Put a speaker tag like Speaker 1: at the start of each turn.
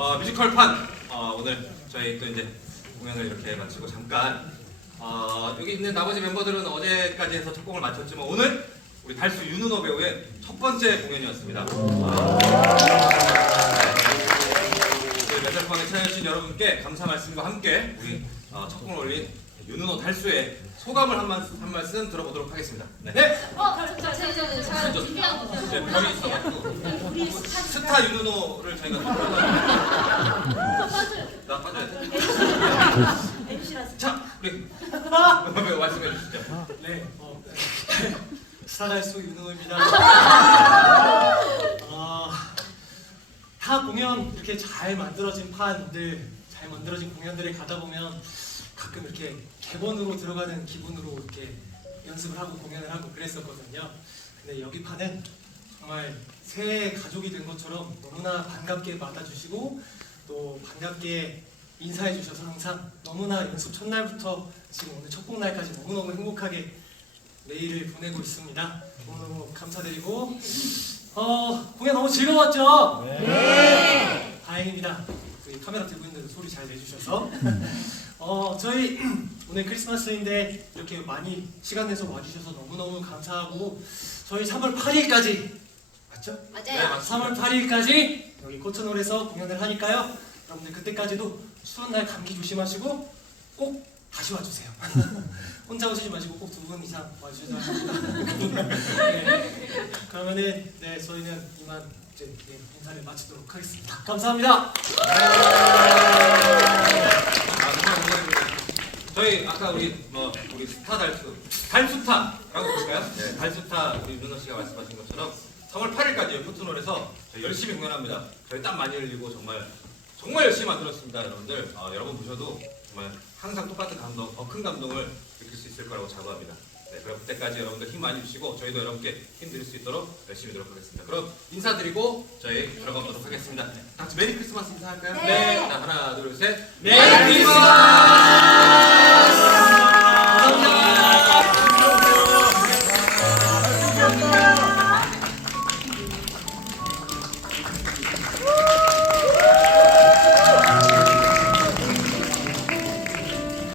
Speaker 1: 어, 뮤지컬 판 어, 오늘 저희 또 이제 공연을 이렇게 마치고 잠깐 어, 여기 있는 나머지 멤버들은 어제까지 해서 첫 곡을 마쳤지만 오늘 우리 달수 윤은호 배우의 첫 번째 공연이었습니다. 네, 메탈판에 찾아주신 여러분께 감사 말씀과 함께 우리 어, 첫 곡을 올린 윤은호 달수의 소감을 한, 말, 한 말씀 들어보도록 하겠습니다. 네. 네.
Speaker 2: 어, 자, 자, 자, 제가 준비한 거.
Speaker 1: 네, 별이 있어가지고
Speaker 2: 우리 스타
Speaker 1: 스타 윤은호를 저희가
Speaker 2: 빠져요.
Speaker 1: 나 빠져야 돼.
Speaker 2: MC라서.
Speaker 1: 자, 우리 왜 말씀해 주시죠.
Speaker 3: 네, 어, 스타달수 윤호입니다. 어, 다 공연 이렇게 잘 만들어진 판들, 잘 만들어진 공연들에 가다 보면 가끔 이렇게 객원으로 들어가는 기분으로 이렇게 연습을 하고 공연을 하고 그랬었거든요. 근데 여기 판은 정말 새 가족이 된 것처럼 너무나 반갑게 맞아주시고 또 반갑게 인사해 주셔서 항상 너무나 연습 첫날부터 지금 오늘 첫 곡 날까지 너무너무 행복하게 내일을 보내고 있습니다. 너무너무 감사드리고 어 공연 너무 즐거웠죠? 네. 다행입니다. 그 카메라 들고 있는데도 소리 잘 내주셔서 어 저희 오늘 크리스마스인데 이렇게 많이 시간 내서 와주셔서 너무너무 감사하고 저희 3월 8일까지 맞죠?
Speaker 2: 맞아요.
Speaker 3: 3월 8일까지 여기 코트놀에서 공연을 하니까요. 여러분들 그때까지도 추운 날 감기 조심하시고 꼭 다시 와주세요. 혼자 오시지 마시고 꼭 두 분 이상 와주셔야 합니다. 네. 그러면은 네 저희는 이만 이제 네, 인사를 마치도록 하겠습니다. 감사합니다.
Speaker 1: 아까 우리 뭐 우리 스타 달수 달수타라고 볼까요? 네, 달수타 우리 윤호 씨가 말씀하신 것처럼 3월 8일까지 포트놀에서 저희 열심히 공연합니다. 저희 땀 많이 흘리고 정말 정말 열심히 만들었습니다, 여러분들. 어, 여러분 보셔도 정말 항상 똑같은 감동, 더 큰 감동을 느낄 수 있을 거라고 자부합니다. 네, 그럼 그때까지 여러분들 힘 많이 주시고 저희도 여러분께 힘 드릴 수 있도록 열심히 노력하겠습니다. 그럼 인사드리고 저희 들어가 보도록 하겠습니다. 다 같이 메리 크리스마스 인사할까요?
Speaker 2: 네.
Speaker 1: 자, 하나, 둘, 셋.
Speaker 3: 메리 크리스마스!